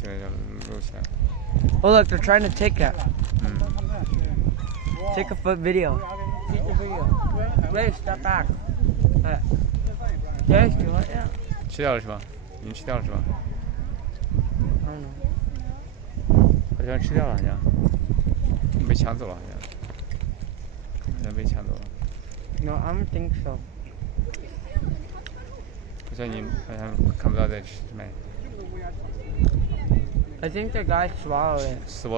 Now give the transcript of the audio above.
现在就录起来。 Oh look, they're trying to take it. 嗯， Take a foot video. Take the video. Wait, step back. Yes, you want it? 吃掉了是吧？已经吃掉了是吧？ I don't know. 好像吃掉了，好像被抢走了，好像被抢走了。 No, I don't think so. 好像你好像看不到在吃卖。 I think the guy swallowed it. 死亡了。